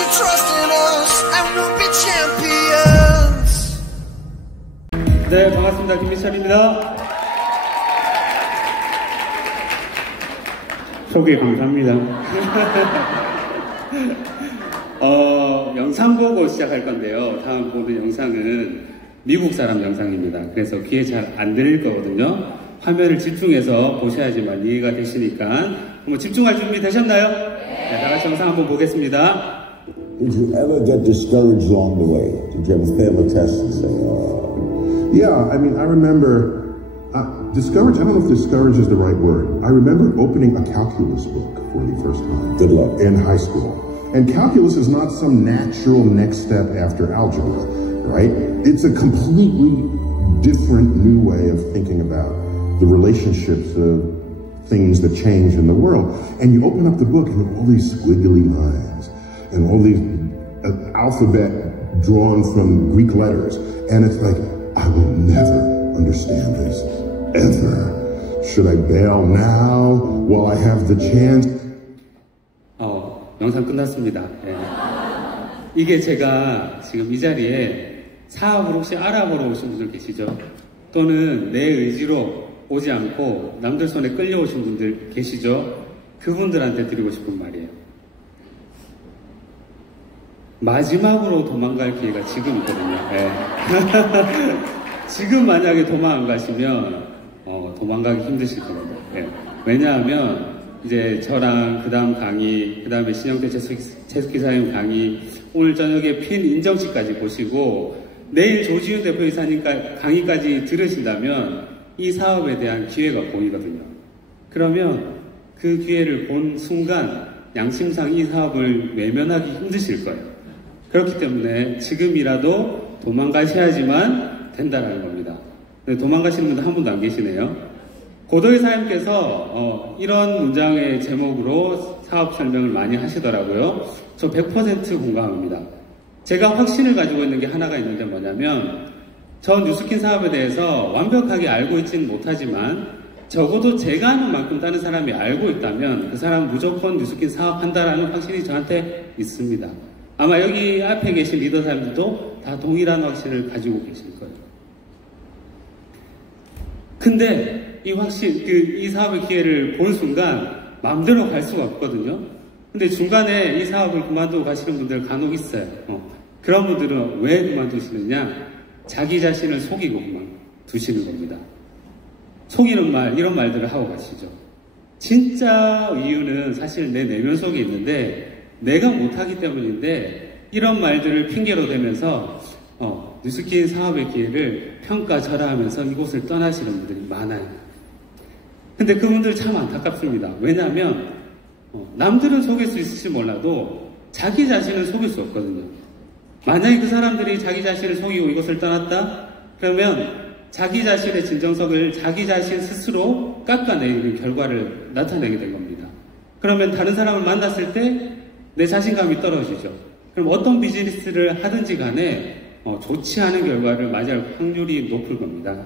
your trust in us and we'll be champions. 네, 반갑습니다. 김민철입니다. 소개 감사합니다. 영상 보고 시작할 건데요. 다음 보는 영상은 미국 사람 영상입니다. 그래서 귀에 잘 안 들릴 거거든요. 화면을 집중해서 보셔야지만 이해가 되시니까 한번 집중할 준비 되셨나요? 네, 다 같이 영상 한번 보겠습니다. Did you ever get discouraged along the way? Did you ever fail a test and say, Yeah, I mean, I remember, discouraged, I don't know if discouraged is the right word. I remember opening a calculus book for the first time. Good luck. In high school. And calculus is not some natural next step after algebra, right? It's a completely different new way of thinking about the relationships of things that change in the world. And you open up the book and there are all these squiggly lines and all these alphabet drawn from Greek letters. And it's like, I will never understand this, ever. Should I bail now while I have the chance? 영상 끝났습니다. 네. 이게 제가 지금 이 자리에 사업을 혹시 알아보러 오신 분들 계시죠? 또는 내 의지로 오지 않고 남들 손에 끌려오신 분들 계시죠? 그분들한테 드리고 싶은 말이에요. 마지막으로 도망갈 기회가 지금이거든요. 네. 지금 만약에 도망 안 가시면 도망가기 힘드실 겁니다. 네. 왜냐하면 이제 저랑 그 다음 강의, 그 다음에 신영태 채석기사님 강의, 오늘 저녁에 핀 인정식까지 보시고 내일 조지훈 대표이사님 강의까지 들으신다면 이 사업에 대한 기회가 보이거든요. 그러면 그 기회를 본 순간 양심상 이 사업을 외면하기 힘드실 거예요. 그렇기 때문에 지금이라도 도망가셔야지만 된다는 겁니다. 근데 도망가시는 분들 한 분도 안 계시네요. 고도희 사장님께서 이런 문장의 제목으로 사업 설명을 많이 하시더라고요. 저 100% 공감합니다. 제가 확신을 가지고 있는 게 하나가 있는데 뭐냐면 저 뉴스킨 사업에 대해서 완벽하게 알고 있지는 못하지만 적어도 제가 하는 만큼 다른 사람이 알고 있다면 그 사람은 무조건 뉴스킨 사업한다라는 확신이 저한테 있습니다. 아마 여기 앞에 계신 리더 사람들도 다 동일한 확신을 가지고 계실 거예요. 근데 이 사업의 기회를 본 순간 마음대로 갈 수가 없거든요. 근데 중간에 이 사업을 그만두고 가시는 분들 간혹 있어요. 그런 분들은 왜 그만두시느냐? 자기 자신을 속이고 그만두시는 겁니다. 속이는 말, 이런 말들을 하고 가시죠. 진짜 이유는 사실 내 내면 속에 있는데 내가 못하기 때문인데 이런 말들을 핑계로 대면서 뉴스킨 사업의 기회를 평가절하하면서 이곳을 떠나시는 분들이 많아요. 근데 그분들 참 안타깝습니다. 왜냐하면 남들은 속일 수 있을지 몰라도 자기 자신을 속일 수 없거든요. 만약에 그 사람들이 자기 자신을 속이고 이곳을 떠났다? 그러면 자기 자신의 진정성을 자기 자신 스스로 깎아내리는 결과를 나타내게 된 겁니다. 그러면 다른 사람을 만났을 때 내 자신감이 떨어지죠. 그럼 어떤 비즈니스를 하든지 간에 좋지 않은 결과를 맞이할 확률이 높을 겁니다.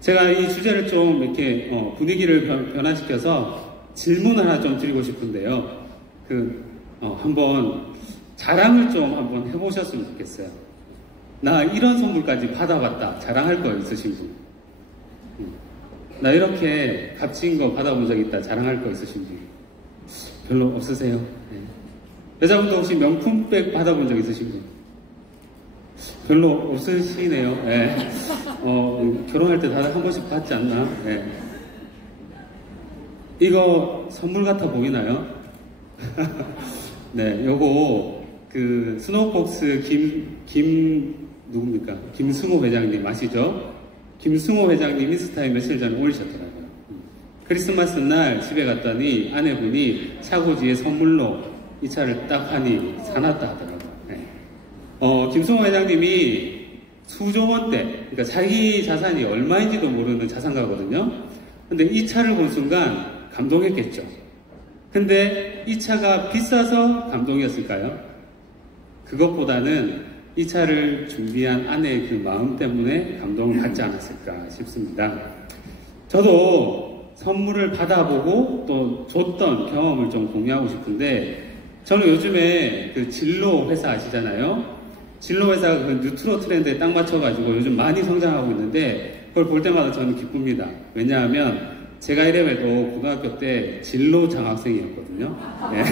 제가 이 주제를 좀 이렇게 분위기를 변화시켜서 질문 하나 좀 드리고 싶은데요. 한번 자랑을 좀 한번 해보셨으면 좋겠어요. 나 이런 선물까지 받아봤다. 자랑할 거 있으신 분? 나 이렇게 값진 거 받아본 적 있다. 자랑할 거 있으신 분? 별로 없으세요? 네. 여자분도 혹시 명품백 받아본 적 있으신 분? 별로 없으시네요. 네. 결혼할 때 다들 한 번씩 받지 않나? 네. 이거 선물 같아 보이나요? 네, 요거 스노우폭스 누굽니까? 김승호 회장님 아시죠? 김승호 회장님 인스타에 며칠 전에 올리셨더라고요. 크리스마스 날 집에 갔더니 아내분이 차고지에 선물로 이 차를 딱 하니 사놨다 하더라고요. 네. 김승호 회장님이 수조 원대, 그러니까 자기 자산이 얼마인지도 모르는 자산가거든요. 근데 이 차를 본 순간 감동했겠죠. 근데 이 차가 비싸서 감동이었을까요? 그것보다는 이 차를 준비한 아내의 그 마음 때문에 감동을 받지 않았을까 싶습니다. 저도 선물을 받아보고 또 줬던 경험을 좀 공유하고 싶은데 저는 요즘에 그 진로 회사 아시잖아요. 진로 회사가 그 뉴트로 트렌드에 딱 맞춰가지고 요즘 많이 성장하고 있는데 그걸 볼 때마다 저는 기쁩니다. 왜냐하면 제가 이래봬도 고등학교 때 진로 장학생이었거든요. 네.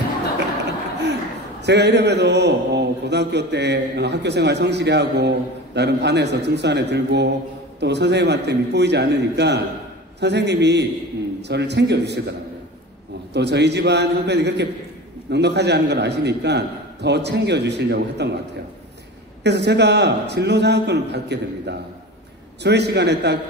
제가 이래봬도 고등학교 때 학교 생활 성실히 하고 나름 반에서 등수 안에 들고 또 선생님한테 밑보이지 않으니까 선생님이 저를 챙겨주시더라고요. 또 저희 집안 형편이 그렇게 넉넉하지 않은 걸 아시니까 더 챙겨주시려고 했던 것 같아요. 그래서 제가 진로 장학금을 받게 됩니다. 조회 시간에 딱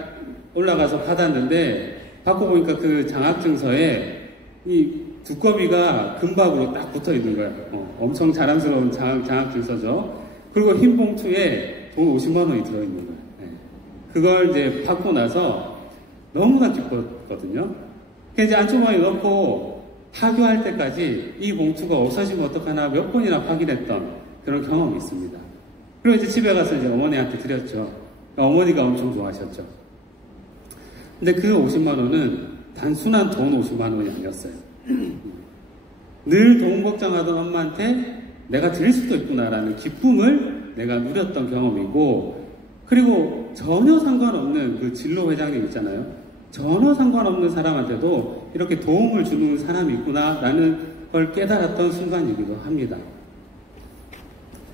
올라가서 받았는데 받고 보니까 그 장학증서에 이 두꺼비가 금박으로 딱 붙어 있는 거예요. 엄청 자랑스러운 장학증서죠. 그리고 흰 봉투에 돈 50만 원이 들어있는 거예요. 네. 그걸 이제 받고 나서 너무나 기뻤거든요. 그래서 이제 안쪽에 넣고 파교할 때까지 이 봉투가 없어지면 어떡하나 몇 번이나 확인했던 그런 경험이 있습니다. 그리고 이제 집에 가서 이제 어머니한테 드렸죠. 어머니가 엄청 좋아하셨죠. 근데 그 50만 원은 단순한 돈 50만 원이 아니었어요. 늘 돈 걱정하던 엄마한테 내가 드릴 수도 있구나라는 기쁨을 내가 누렸던 경험이고, 그리고 전혀 상관없는 그 진로 회장님 있잖아요. 전혀 상관없는 사람한테도 이렇게 도움을 주는 사람이 있구나라는 걸 깨달았던 순간이기도 합니다.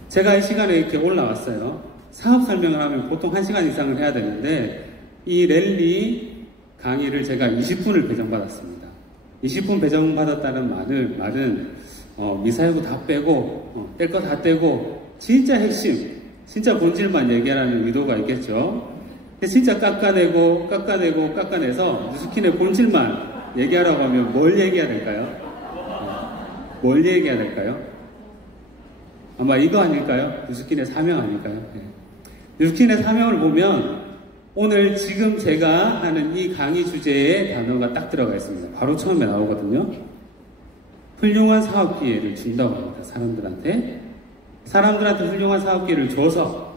제가 이 시간에 이렇게 올라왔어요. 사업 설명을 하면 보통 1시간 이상을 해야 되는데 이 랠리 강의를 제가 20분을 배정받았습니다. 20분 배정받았다는 말은 미사여구 다 빼고 뗄 거 다 떼고 진짜 핵심, 진짜 본질만 얘기하라는 의도가 있겠죠. 진짜 깎아내서 뉴스킨의 본질만 얘기하라고 하면 뭘 얘기해야 될까요? 뭘 얘기해야 될까요? 아마 이거 아닐까요? 뉴스킨의 사명 아닐까요? 네. 뉴스킨의 사명을 보면 오늘 지금 제가 하는 이 강의 주제에 단어가 딱 들어가 있습니다. 바로 처음에 나오거든요. 훌륭한 사업 기회를 준다고 합니다. 사람들한테 훌륭한 사업 기회를 줘서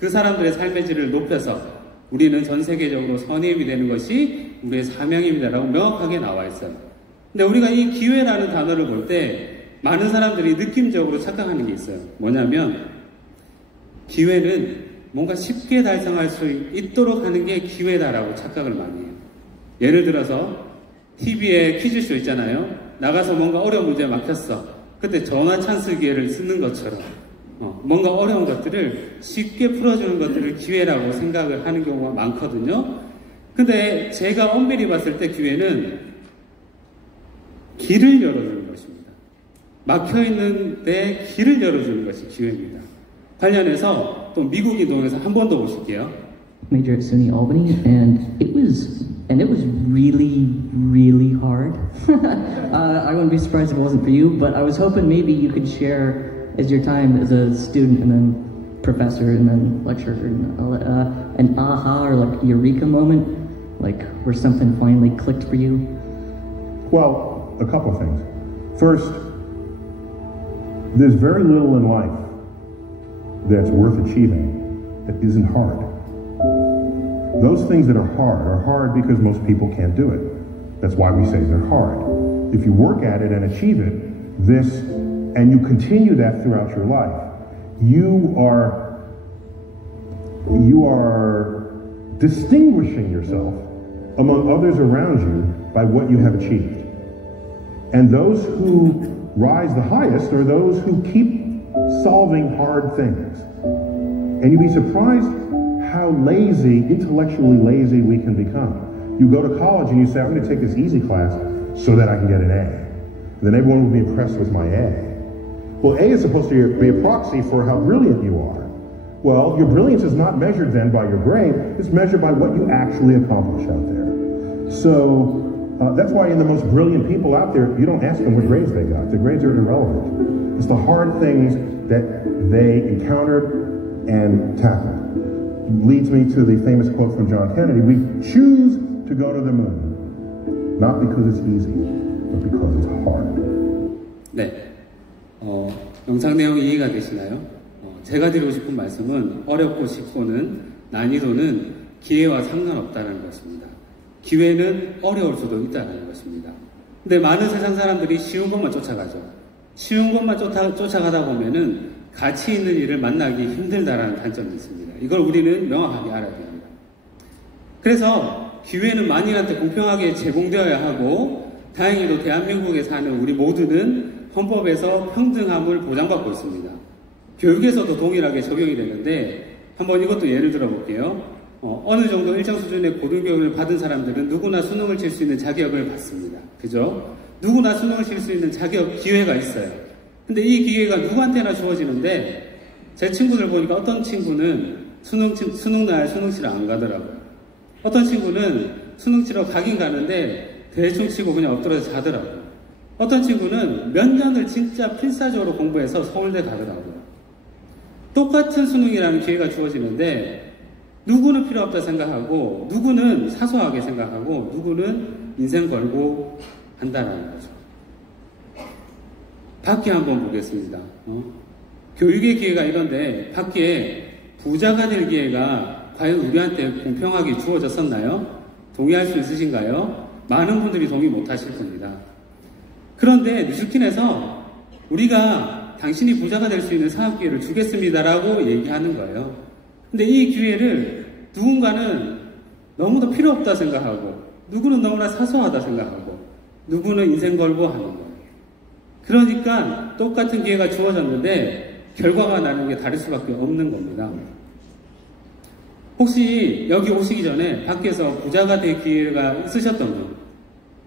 그 사람들의 삶의 질을 높여서 우리는 전 세계적으로 선임이 되는 것이 우리의 사명입니다라고 명확하게 나와 있어요. 근데 우리가 이 기회라는 단어를 볼 때 많은 사람들이 느낌적으로 착각하는 게 있어요. 뭐냐면 기회는 뭔가 쉽게 달성할 수 있도록 하는 게 기회다라고 착각을 많이 해요. 예를 들어서 TV에 퀴즈쇼 있잖아요. 나가서 뭔가 어려운 문제 막혔어. 그때 전화 찬스 기회를 쓰는 것처럼 뭔가 어려운 것들을 쉽게 풀어주는 것들을 기회라고 생각을 하는 경우가 많거든요. 근데 제가 엄밀히 봤을 때 기회는 길을 열어주는 것입니다. 막혀있는데 길을 열어주는 것이 기회입니다. 관련해서 또 미국 이동해서 한 번 더 보실게요. Major at SUNY Albany, and it was really hard. I wouldn't be surprised if it wasn't for you, but I was hoping maybe you could share as your time as a student and then professor and then lecturer, an aha or like eureka moment, like where something finally clicked for you. Well, a couple of things. First, there's very little in life that's worth achieving that isn't hard. Those things that are hard because most people can't do it. That's why we say they're hard. If you work at it and achieve it, and you continue that throughout your life, you are distinguishing yourself among others around you by what you have achieved. And those who rise the highest are those who keep solving hard things. And you'd be surprised how lazy, intellectually lazy we can become. You go to college and you say, I'm going to take this easy class so that I can get an A. Then everyone will be impressed with my A. Well, A is supposed to be a proxy for how brilliant you are. Well, your brilliance is not measured then by your grade, it's measured by what you actually accomplish out there. So that's why in the most brilliant people out there, you don't ask them what grades they got. The grades are irrelevant. It's the hard things that they encountered and tackled. Leads me to the famous quote from John Kennedy, we choose to go to the moon, not because it's easy, but because it's hard. 네, 영상 내용이 이해가 되시나요? 제가 드리고 싶은 말씀은 어렵고 쉽고는 난이도는 기회와 상관없다는 것입니다. 기회는 어려울 수도 있다는 것입니다. 근데 많은 세상 사람들이 쉬운 것만 쫓아가죠. 쉬운 것만 쫓아가다 보면은 가치 있는 일을 만나기 힘들다라는 단점이 있습니다. 이걸 우리는 명확하게 알아야 됩니다. 그래서 기회는 만인한테 공평하게 제공되어야 하고, 다행히도 대한민국에 사는 우리 모두는 헌법에서 평등함을 보장받고 있습니다. 교육에서도 동일하게 적용이 되는데, 한번 이것도 예를 들어 볼게요. 어느 정도 일정 수준의 고등교육을 받은 사람들은 누구나 수능을 칠 수 있는 자격을 받습니다. 그죠? 누구나 수능을 칠 수 있는 자격 기회가 있어요. 근데 이 기회가 누구한테나 주어지는데, 제 친구들 보니까 어떤 친구는 수능날 수능 치러 안 가더라고요. 어떤 친구는 수능 치러 가긴 가는데 대충 치고 그냥 엎드려서 자더라고요. 어떤 친구는 몇 년을 진짜 필사적으로 공부해서 서울대 가더라고요. 똑같은 수능이라는 기회가 주어지는데 누구는 필요 없다 생각하고, 누구는 사소하게 생각하고, 누구는 인생 걸고 한다라는 거죠. 밖에 한번 보겠습니다. 교육의 기회가 이런데 밖에 부자가 될 기회가 과연 우리한테 공평하게 주어졌었나요? 동의할 수 있으신가요? 많은 분들이 동의 못하실 겁니다. 그런데 뉴스킨에서 우리가 당신이 부자가 될 수 있는 사업 기회를 주겠습니다라고 얘기하는 거예요. 근데 이 기회를 누군가는 너무도 필요 없다 생각하고, 누구는 너무나 사소하다 생각하고, 누구는 인생 걸고 하는 거예요. 그러니까 똑같은 기회가 주어졌는데 결과가 나는 게 다를 수밖에 없는 겁니다. 혹시 여기 오시기 전에 밖에서 부자가 될 기회가 있으셨던 분,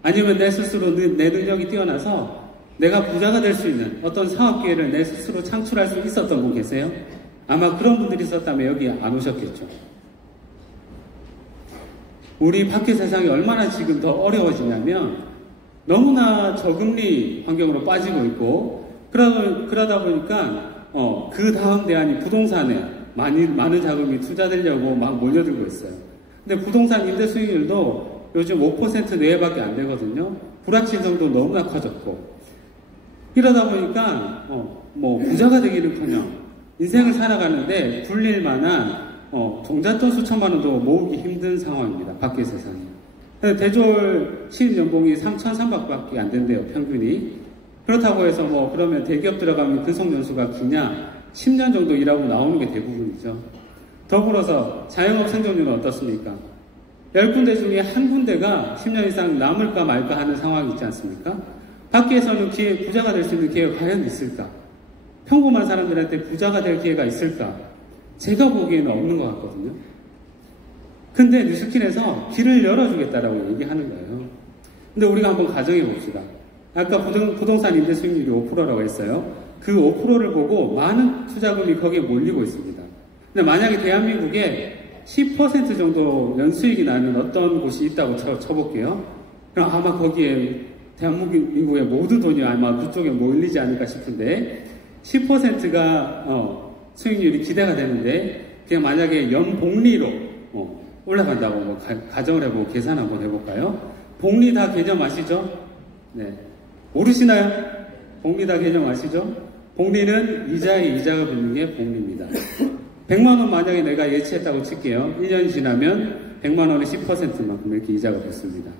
아니면 내 스스로 내 능력이 뛰어나서 내가 부자가 될 수 있는 어떤 사업 기회를 내 스스로 창출할 수 있었던 분 계세요? 아마 그런 분들이 있었다면 여기 안 오셨겠죠. 우리 밖의 세상이 얼마나 지금 더 어려워지냐면 너무나 저금리 환경으로 빠지고 있고, 그러다 보니까 그 다음 대안이 부동산에 많은 자금이 투자되려고 막 몰려들고 있어요. 근데 부동산 임대 수익률도 요즘 5% 내외밖에 안 되거든요. 불확실성도 너무나 커졌고, 이러다 보니까 부자가 되기는커녕 인생을 살아가는데 굴릴 만한 종잣돈 수천만 원도 모으기 힘든 상황입니다. 밖의 세상이. 대졸 신입연봉이 3,300밖에 안 된대요, 평균이. 그렇다고 해서 그러면 대기업 들어가면 근속연수가 기냐? 10년 정도 일하고 나오는 게 대부분이죠. 더불어서 자영업 생존율은 어떻습니까? 10군데 중에 한 군데가 10년 이상 남을까 말까 하는 상황이 있지 않습니까? 밖에서는 부자가 될 수 있는 기회가 과연 있을까? 평범한 사람들한테 부자가 될 기회가 있을까? 제가 보기에는 없는 것 같거든요. 근데 뉴스킨에서 길을 열어주겠다라고 얘기하는 거예요. 근데 우리가 한번 가정해 봅시다. 아까 부동산 임대 수익률이 5%라고 했어요. 그 5%를 보고 많은 투자금이 거기에 몰리고 있습니다. 근데 만약에 대한민국에 10% 정도 연수익이 나는 어떤 곳이 있다고 쳐볼게요. 그럼 아마 거기에 대한민국의 모든 돈이 아마 그쪽에 몰리지 않을까 싶은데, 10%가 수익률이 기대가 되는데, 그냥 만약에 연복리로 올라간다고 가정을 해보고 계산 한번 해볼까요? 복리 다 개념 아시죠? 네. 모르시나요? 복리 다 개념 아시죠? 복리는 이자에 이자가 붙는 게 복리입니다. 100만 원 만약에 내가 예치했다고 칠게요. 1년이 지나면 100만 원의 10%만큼 이렇게 이자가 붙습니다.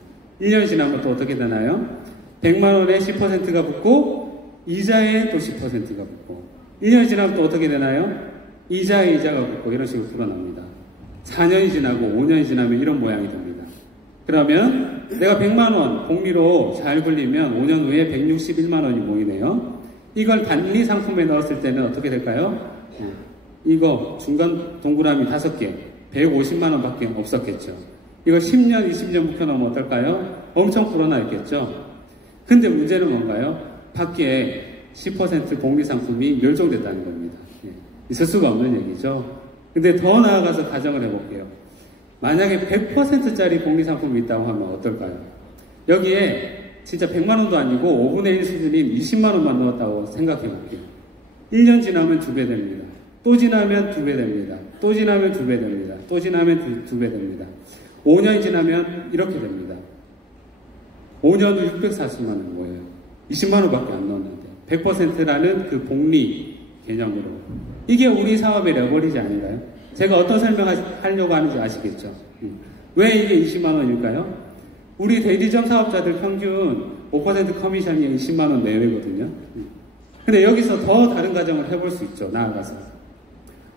1년 지나면 또 어떻게 되나요? 100만 원에 10%가 붙고 이자에 또 10%가 붙고, 1년 지나면 또 어떻게 되나요? 이자에 이자가 붙고, 이런 식으로 불어납니다. 4년이 지나고 5년이 지나면 이런 모양이 됩니다. 그러면 내가 100만 원 복리로 잘 굴리면 5년 후에 161만 원이 모이네요. 이걸 단위 상품에 넣었을 때는 어떻게 될까요? 이거 중간 동그라미 5개, 150만 원밖에 없었겠죠. 이거 10년, 20년 묵혀놓으면 어떨까요? 엄청 불어나 있겠죠. 근데 문제는 뭔가요? 밖에 10% 복리 상품이 멸종됐다는 겁니다. 있을 수가 없는 얘기죠. 근데 더 나아가서 가정을 해볼게요. 만약에 100%짜리 복리 상품이 있다고 하면 어떨까요? 여기에 진짜 100만 원도 아니고 5분의 1 수준인 20만 원만 넣었다고 생각해 볼게요. 1년 지나면 2배 됩니다. 또 지나면 2배 됩니다. 또 지나면 2배 됩니다. 또 지나면 2배 됩니다. 5년이 지나면 이렇게 됩니다. 5년 후 640만 원 뭐예요? 20만 원밖에 안 넣었는데 100%라는 그 복리 개념으로. 이게 우리 사업의 레버리지 아닌가요? 제가 어떤 설명하려고 하는지 아시겠죠? 왜 이게 20만 원일까요? 우리 대리점 사업자들 평균 5% 커미션이 20만 원 내외거든요. 근데 여기서 더 다른 가정을 해볼 수 있죠. 나아가서.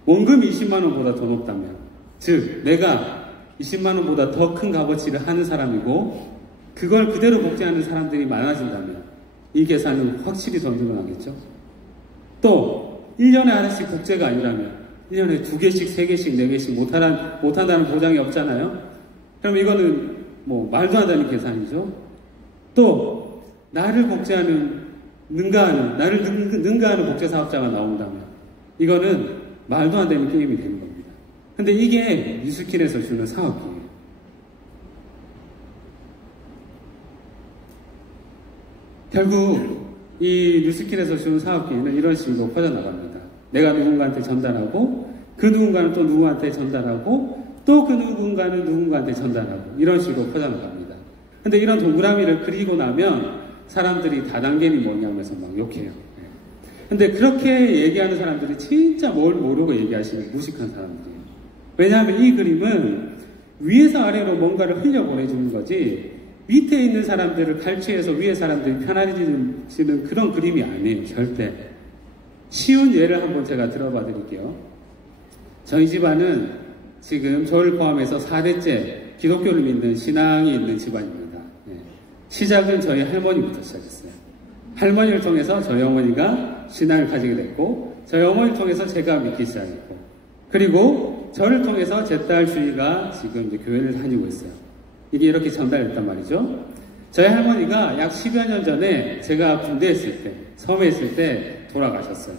원금이 20만 원보다 더 높다면, 즉 내가 20만 원보다 더 큰 값어치를 하는 사람이고 그걸 그대로 복제하는 사람들이 많아진다면 이 계산은 확실히 더 늘어나겠죠. 또 1년에 하나씩 복제가 아니라면 1년에 2개씩, 3개씩, 4개씩 못한다는 보장이 없잖아요. 그럼 이거는 뭐 말도 안 되는 계산이죠. 또 나를 복제하는 나를 능가하는 복제 사업자가 나온다면 이거는 말도 안 되는 게임이 되는 겁니다. 근데 이게 뉴스킨에서 주는 사업이에요. 결국 이 뉴스킨에서 주는 사업기회는 이런 식으로 퍼져나갑니다. 내가 누군가한테 전달하고 그 누군가는 또 누구한테 전달하고 또 그 누군가는 누군가한테 전달하고 이런 식으로 퍼져나갑니다. 근데 이런 동그라미를 그리고 나면 사람들이 다단계니 뭐냐면서 막 욕해요. 근데 그렇게 얘기하는 사람들이 진짜 뭘 모르고 얘기하시는 무식한 사람들이에요. 왜냐하면 이 그림은 위에서 아래로 뭔가를 흘려보내주는 거지 밑에 있는 사람들을 갈취해서 위에 사람들이 편안해지는 그런 그림이 아니에요. 절대. 쉬운 예를 한번 제가 들어봐 드릴게요. 저희 집안은 지금 저를 포함해서 4대째 기독교를 믿는 신앙이 있는 집안입니다. 시작은 저희 할머니부터 시작했어요. 할머니를 통해서 저희 어머니가 신앙을 가지게 됐고 저희 어머니를 통해서 제가 믿기 시작했고 그리고 저를 통해서 제 딸 주희가 지금 이제 교회를 다니고 있어요. 이게 이렇게 전달됐단 말이죠. 저희 할머니가 약 10여 년 전에 제가 군대에 있을 때, 섬에 있을 때 돌아가셨어요.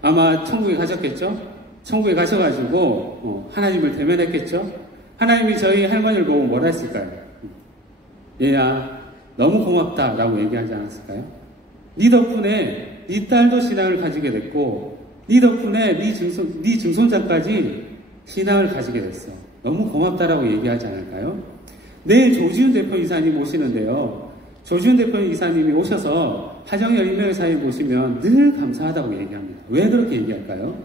아마 천국에 가셨겠죠? 천국에 가셔가지고 하나님을 대면했겠죠? 하나님이 저희 할머니를 보고 뭐라 했을까요? 얘야 너무 고맙다라고 얘기하지 않았을까요? 네 덕분에 네 딸도 신앙을 가지게 됐고 네 덕분에 네 증손자까지 신앙을 가지게 됐어. 너무 고맙다라고 얘기하지 않을까요? 내일 조지훈 대표 이사님 오시는데요. 조지훈 대표 이사님이 오셔서 하정열 임명사에 보시면 늘 감사하다고 얘기합니다. 왜 그렇게 얘기할까요?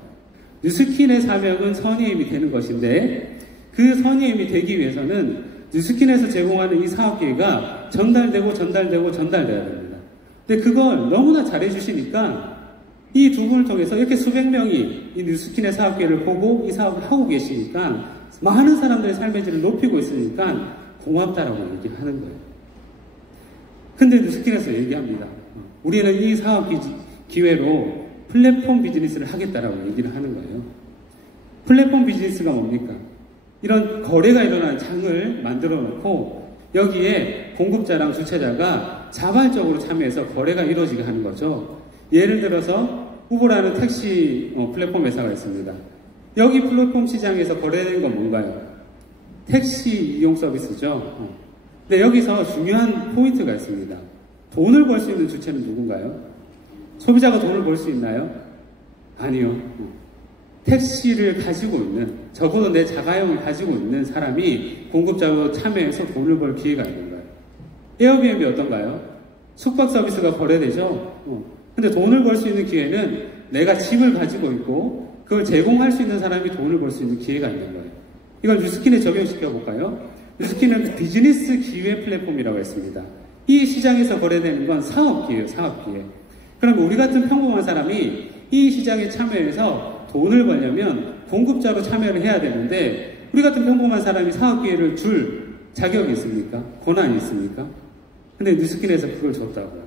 뉴스킨의 사명은 선의의 힘이 되는 것인데 그 선의의 힘이 되기 위해서는 뉴스킨에서 제공하는 이 사업기회가 전달돼야 됩니다. 근데 그걸 너무나 잘해주시니까 이 두 분을 통해서 이렇게 수백 명이 이 뉴스킨의 사업기회를 보고 이 사업을 하고 계시니까 많은 사람들의 삶의 질을 높이고 있으니까 고맙다라고 얘기하는 거예요. 근데 뉴스킨에서 얘기합니다. 우리는 이 사업 기회로 플랫폼 비즈니스를 하겠다라고 얘기를 하는 거예요. 플랫폼 비즈니스가 뭡니까? 이런 거래가 일어나는 장을 만들어 놓고 여기에 공급자랑 주최자가 자발적으로 참여해서 거래가 이루어지게 하는 거죠. 예를 들어서 우버라는 택시 플랫폼 회사가 있습니다. 여기 플랫폼 시장에서 거래되는 건 뭔가요? 택시 이용 서비스죠. 근데 여기서 중요한 포인트가 있습니다. 돈을 벌 수 있는 주체는 누군가요? 소비자가 돈을 벌 수 있나요? 아니요. 택시를 가지고 있는, 적어도 내 자가용을 가지고 있는 사람이 공급자로 참여해서 돈을 벌 기회가 있는 거예요. 에어비앤비 어떤가요? 숙박 서비스가 거래되죠. 근데 돈을 벌 수 있는 기회는 내가 집을 가지고 있고 그걸 제공할 수 있는 사람이 돈을 벌 수 있는 기회가 있는 거예요. 이걸 뉴스킨에 적용시켜 볼까요? 뉴스킨은 비즈니스 기회 플랫폼이라고 했습니다. 이 시장에서 거래되는 건 사업기회예요. 사업기회. 그럼 우리 같은 평범한 사람이 이 시장에 참여해서 돈을 벌려면 공급자로 참여를 해야 되는데 우리 같은 평범한 사람이 사업기회를 줄 자격이 있습니까? 권한이 있습니까? 근데 뉴스킨에서 그걸 줬다고요.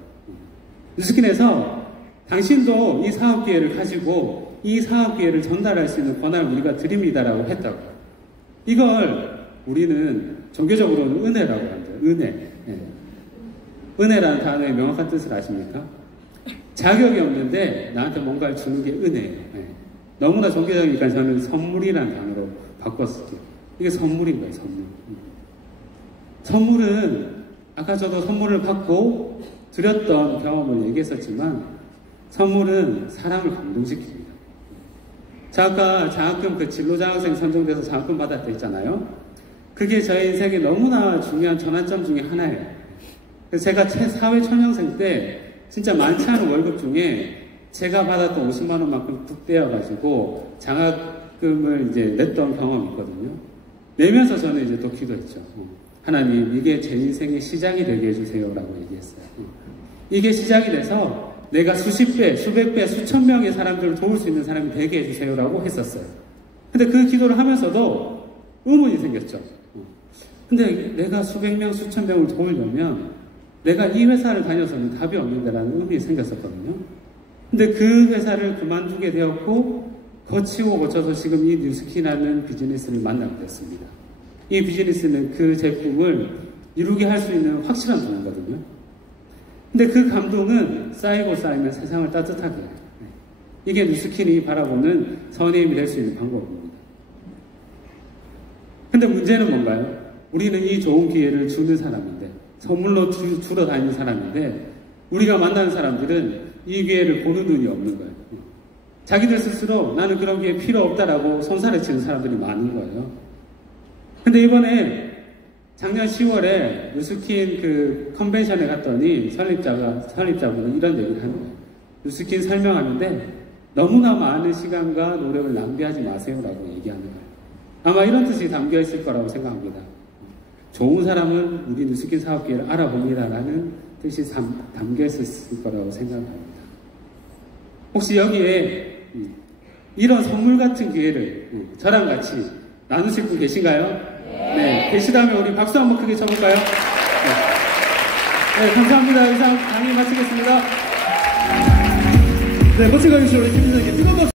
뉴스킨에서 당신도 이 사업기회를 가지고 이 사업기회를 전달할 수 있는 권한을 우리가 드립니다라고 했다고요. 이걸 우리는 종교적으로는 은혜라고 한대요. 은혜. 은혜라는 단어의 명확한 뜻을 아십니까? 자격이 없는데 나한테 뭔가를 주는 게 은혜예요. 너무나 종교적이니까 저는 선물이라는 단어로 바꿨을게요. 이게 선물인 거예요. 선물. 선물은 아까 저도 선물을 받고 드렸던 경험을 얘기했었지만 선물은 사람을 감동시킵니다. 자, 아까 장학금 진로장학생 선정돼서 장학금 받았다 했잖아요. 그게 저의 인생에 너무나 중요한 전환점 중에 하나예요. 그래서 제가 사회초년생 때 진짜 많지 않은 월급 중에 제가 받았던 50만 원만큼 뚝 떼어가지고 장학금을 이제 냈던 경험이 있거든요. 내면서 저는 이제 또 기도했죠. 하나님, 이게 제 인생의 시작이 되게 해주세요라고 얘기했어요. 이게 시작이 돼서 내가 수십 배, 수백 배, 수천 명의 사람들을 도울 수 있는 사람이 되게 해주세요라고 했었어요. 근데 그 기도를 하면서도 의문이 생겼죠. 근데 내가 수백 명, 수천 명을 도우려면 내가 이 회사를 다녀서는 답이 없는데라는 의문이 생겼었거든요. 근데 그 회사를 그만두게 되었고 거치고 거쳐서 지금 이 뉴스킨이라는 비즈니스를 만나게 됐습니다. 이 비즈니스는 그 제품을 이루게 할 수 있는 확실한 도구거든요. 근데 그 감동은 쌓이고 쌓이면 세상을 따뜻하게 해요. 이게 뉴스킨이 바라보는 선의임이 될 수 있는 방법입니다. 근데 문제는 뭔가요? 우리는 이 좋은 기회를 주는 사람인데, 선물로 주러 다니는 사람인데, 우리가 만나는 사람들은 이 기회를 보는 눈이 없는 거예요. 자기들 스스로 나는 그런 기회 필요 없다라고 손살에 치는 사람들이 많은 거예요. 근데 이번에 작년 10월에 뉴스킨 그 컨벤션에 갔더니 설립자분은 이런 얘기를 하는 거예요. 뉴스킨 설명하는데 너무나 많은 시간과 노력을 낭비하지 마세요라고 얘기하는 거예요. 아마 이런 뜻이 담겨 있을 거라고 생각합니다. 좋은 사람은 우리 뉴스킨 사업기회를 알아봅니다라는 뜻이 담겨 있을 거라고 생각합니다. 혹시 여기에 이런 선물 같은 기회를 저랑 같이 나누실 분 계신가요? 네, 계시다면 우리 박수 한번 크게 쳐볼까요? 네, 감사합니다. 이상 강의 마치겠습니다. 네, 멋진 강의 주신 우리 김 선생님.